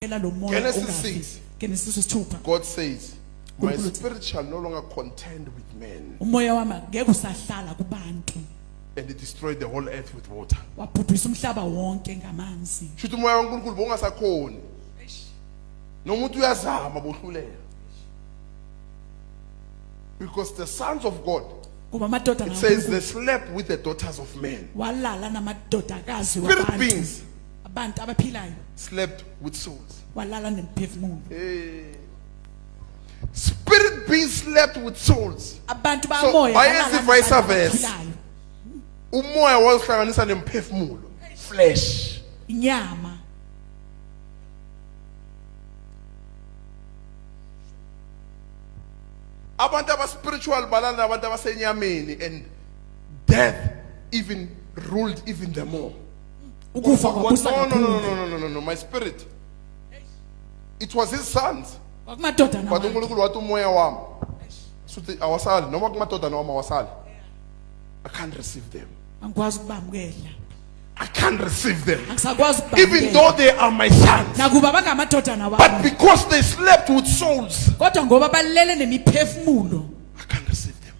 Genesis 6. Genesis 6. God says, my spirit shall no longer contend with men. And it destroyed the whole earth with water. Shuthi umoya kaNkulunkulu bongasakhoni. Nomuntu uyazama bohlulela. Because the sons of God, it says they slept with the daughters of men. Spirit beings slept with souls. Spirit beings slept with souls. So bayenza vice versa. Umoya wazihlanganisa nemphefumulo. Flesh. Inyama. Abantu spiritual balana abantu abasenyameni, and death even ruled even the more. No, my spirit. It was his sons. But uNkulunkulu wathi umoya wami. Suthi awasali noma kumadoda noma awasali. I can't receive them. I can't receive them. Even though they are my sons. But because they slept with souls, I can't receive them.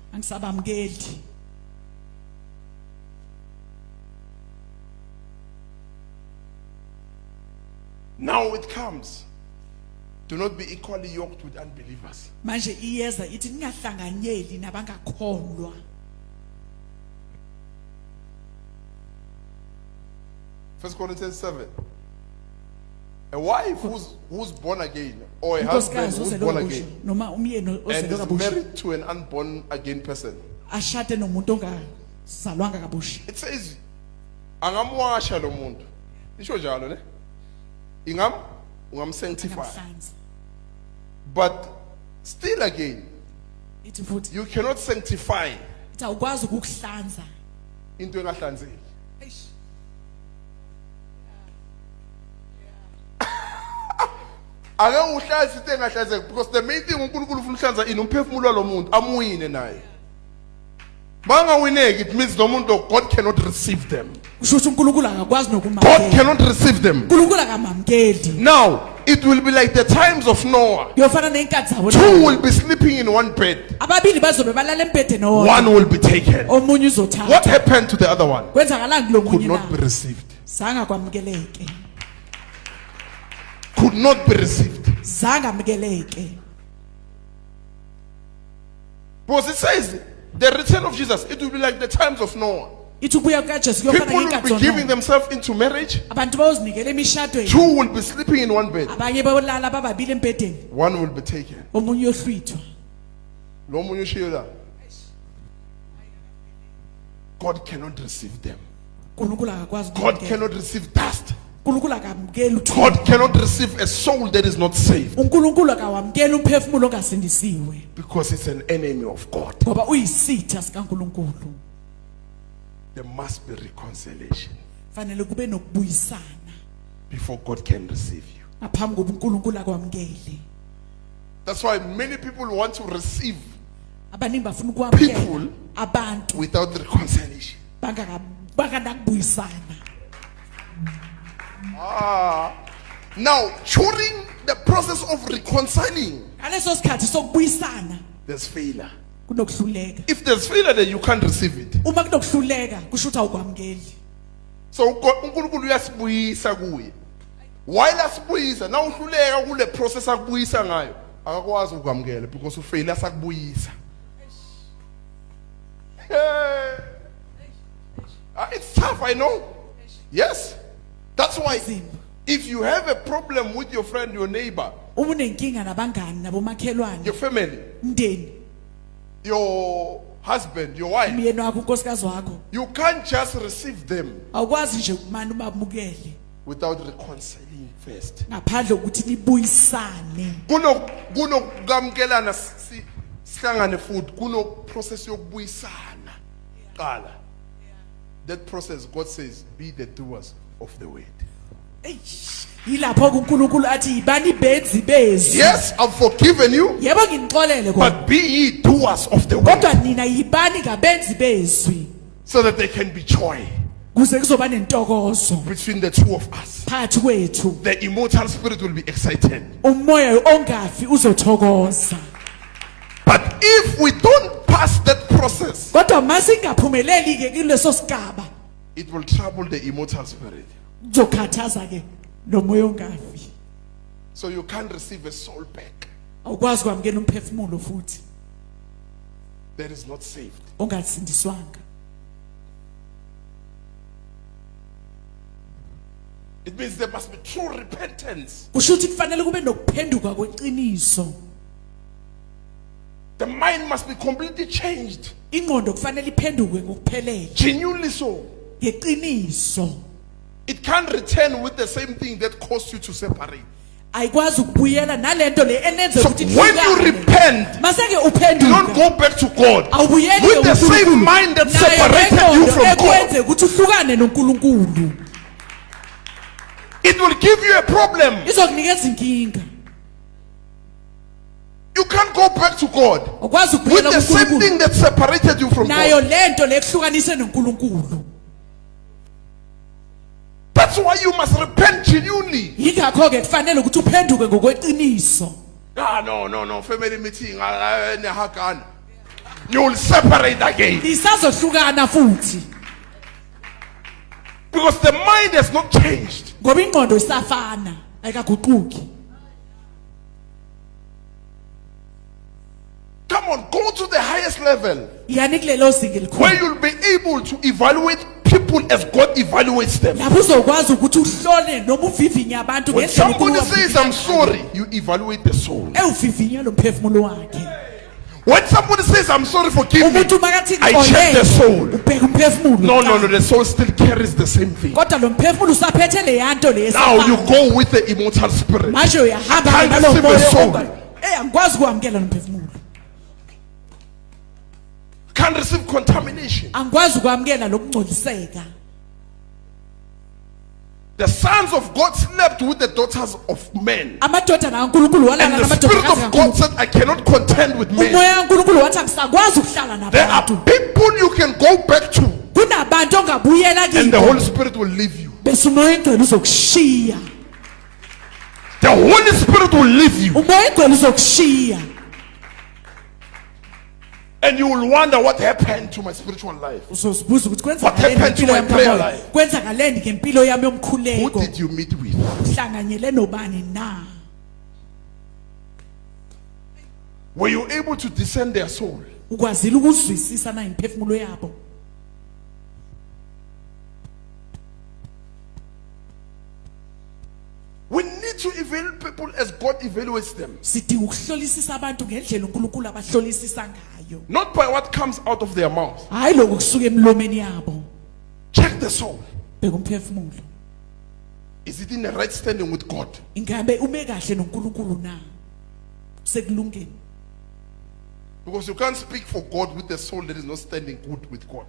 Now it comes. Do not be equally yoked with unbelievers. 1 Corinthians 7. A wife who's born again, or a husband who's born again, and is married to an unborn again person. It says, angamwasha lo muntu. Isho njalo ne? Ingam sanctify. But still again, you cannot sanctify into engahlanzeki. Because the main thing uNkulunkulu ufuna uhlanza ini umphefumulo lo muntu amuwine naye. Bangawineki, it means lo muntu God cannot receive them. God cannot receive them. Now it will be like the times of Noah. Two will be sleeping in one bed. One will be taken. What happened to the other one? Could not be received. Could not be received. Because it says the return of Jesus, it will be like the times of Noah. People will be giving themselves into marriage. Two will be sleeping in one bed. One will be taken. God cannot receive them. God cannot receive dust. God cannot receive a soul that is not saved. Because it's an enemy of God. There must be reconciliation before God can receive you. That's why many people want to receive people without reconciliation. Now, during the process of reconciling, there's failure. If there's failure, then you can't receive it. So, uNkulunkulu uyasibuyisa kuye. While asibuyisa, now uhluleka kule process akubuyisa ngayo, akakwazi ukwamukela because ufailure sakubuyisa. It's tough, I know. Yes. That's why if you have a problem with your friend, your neighbor, your family, your husband, your wife, you can't just receive them without reconciling first. Kunokugamkelana sihlangane futhi kuno process yokubuyisana qala. That process, God says, be the doers of the word. Yes, I've forgiven you, but be ye doers of the word, so that there can be joy. kuze kuzoba nentokozo between the two of us. phakathi kwethu. The immortal spirit will be excited. Umoya ongafi uzothokoza. But if we don't pass that process, Kodwa masingaphumeleli ke kuleso sigaba it will trouble the immortal spirit. kuzokhathaza ke lo moya ongafi. So you can't receive a soul back Awukwazi kwamukela umphefumulo futhi that is not saved. ongasindiswanga. It means there must be true repentance. Kusho ukuthi kufanele kube nokuphenduka kweqiniso. The mind must be completely changed. Ingqondo kufanele iphenduke ngokuphelele Genuinely so. ngeqiniso. It can't return with the same thing that caused you to separate. Ayikwazi ukubuyela nalento le enenze So ukuthi when you repent, maseke you don't uphenduka go back to God awubuyeli with the same mind that separated you from God. ekwenze ukuthi uhlukane noNkulunkulu. It will give you a problem. Izokunikeza inkinga. You can't go back to God Awukwazi with ukubuyela the same kuNkulunkulu thing that separated you from nayo God. lento le kuhlukanise noNkulunkulu. That's why you must repent genuinely. Yingakho ke kufanele ukuthi uphenduke ngokweqiniso. Ah, no, family meeting. You will separate again Lisazohlukana futhi because the mind has not changed. ngoba ingqondo isafana ayikaguquki. Come on, go to the highest level Yani kulelo zinga elikhulu where you'll be able to evaluate people as God evaluates them. lapho uzokwazi ukuthi uhlole noma uvivinye abantu When ngendlela somebody uNkulunkulu says, I'm sorry, you evaluate the soul. ewuvivinye lo mphefumulo wakhe. When somebody says, I'm sorry, forgive me, Umuntu makathi I check the soul. ubheka umphefumulo. No, the soul still carries the same thing. Kodwa lo mphefumulo usaphethe le yanto le Now you esafana. go with the immortal spirit. Manje uyahamba Can't nalo receive a moya soul. angikwazi kuamkela lo mphefumulo. Can't receive contamination. Angikwazi kuamkela lokungcoliseka. The sons of God slept with the daughters of men. Amadoda kaNkulunkulu walala And the spirit namadoda of God said, I cannot contend with men. umoya kaNkulunkulu wathi akusakwazi ukuhlala There are nabantu. people you can go back to, Kunabantu ongabuyela and the kibo Holy Spirit will leave you. bese umoya engcwele uzokushiya. The Holy Spirit will leave you. Umoya engcwele uzokushiya. And you will wonder what happened to my spiritual life. Uzozibuza ukuthi What happened to my prayer kamoya? life? Kwenzakaleni ngempilo yami Who yomkhuleko? did you meet with? Uhlanganyele nobani na? Were you able to discern their soul? Ukwazile ukuzwisisa na imphefumulo yabo? We need to evaluate people as God evaluates them. Sidinga ukuhlolisisa abantu ngendlela uNkulunkulu abahlolisisa ngayo. Not by what comes out of their mouth. Hayi lokho kusuka emlomeni yabo. Check the soul. Bheka umphefumulo. Is it in the right standing with God? Ingabe ume kahle noNkulunkulu na? Sekulungeni. Because you can't speak for God with a soul that is not standing good with God.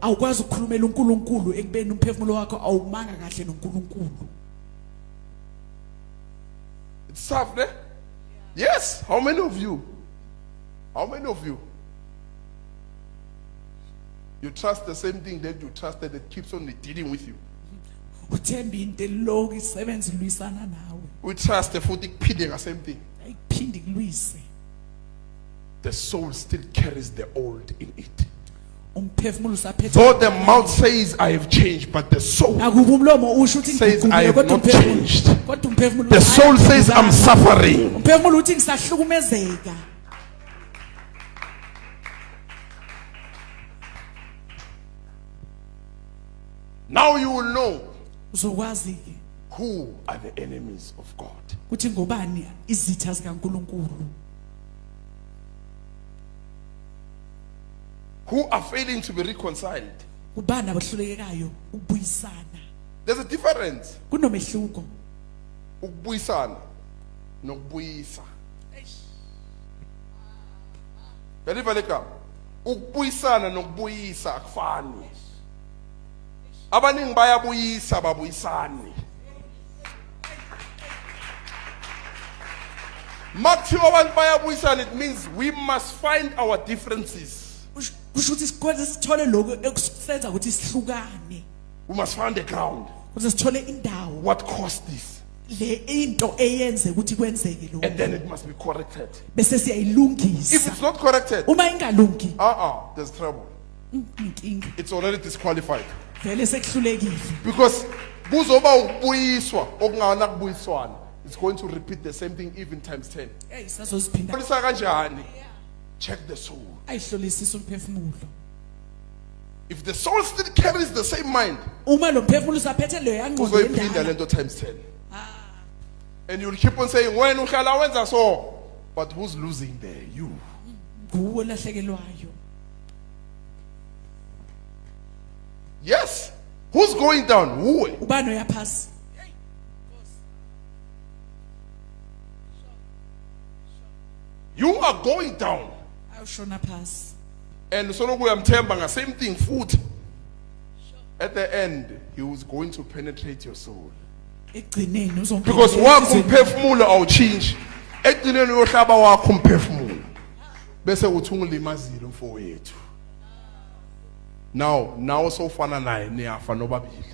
Awukwazi ukukhulumela uNkulunkulu ekubeni umphefumulo wakho awumanga kahle noNkulunkulu. It's tough, eh? Yes. How many of you? How many of you? You trust the same thing that you trusted that keeps on dealing with you. Uthemba into lokho isebenza ilwisana nawe. We trust the futhi kuphinde the same thing. Ayiphindi kulwise. The soul still carries the old in it. Umphefumulo usaphethe. Though the mouth says I have changed, but the soul Nakuba umlomo usho ukuthi says I have not changed. Kodwa umphefumulo The soul says I'm suffering. Umphefumulo uthi ngisahlukumezeka. Now you will know Uzokwazi ke who are the enemies of God. ukuthi ngobani izitha zikaNkulunkulu. Who are failing to be reconciled. Ubani abahlulekayo ukubuyisana. There's a difference. Kunomehluko. Ukubuyisana nokubuyisa. Belivaleka. Ukubuyisana nokubuyisa akufani. Abaningi bayabuyisa babuyisani. Makuthiwa abantu bayabuyisana, it means we must find our differences. Kusho ukuthi sikwenze sithole lokho ekusenza ukuthi sihlukane. We must find a ground. Ukuze sithole indawo What caused this? le into eyenze ukuthi kwenzeke lokho. And then it must be corrected. Bese If siyayilungisa. it's not corrected, Uma ingalungi, there's trouble. inkinga. It's already disqualified. Vele sekuhlulekile. Because kuzoba ukubuyiswa okungana kubuyiswana. It's going to repeat the same thing even times 10. Hey, sazoziphinda. Polisa kanjani? Check the soul. Ayihlolisisa umphefumulo. If the soul still carries the same mind, Uma lo mphefumulo usaphethe leyo yangqondo uzoyiphinda endala. lento times 10. And you'll keep on saying, when uhlala wenza so. But who's losing there? You. Nguwe lahlekelwayo. Yes. Who's going down? Who? Ubani uyaphasi? You are going down. Awushona phasi. And so uyamthemba same thing futhi. At the end, he was going to penetrate your soul. Ekugcineni uzongena. Because wakho umphefumulo awuchange. Ekugcineni uyohlaba wakho umphefumulo. Bese uthi ungilimazile mfowethu. Now sofana naye niyafa nobabili.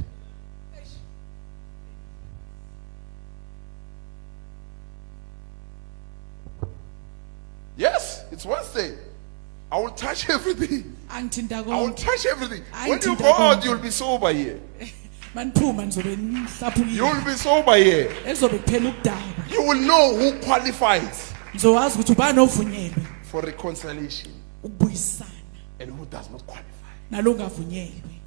Yes, it's Wednesday. I will touch everything. Angithinta I will konke. touch everything. I When you did go that out, one. you'll be sober here. Maniphuma nizobe nihlaphukile. You'll be sober here. Ezobe kuphela ukudaba. You will know who qualifies Nizowazi ukuthi ubani ovunyelwe for reconciliation ukubuyisana and who does not qualify. nalongavunyelwe.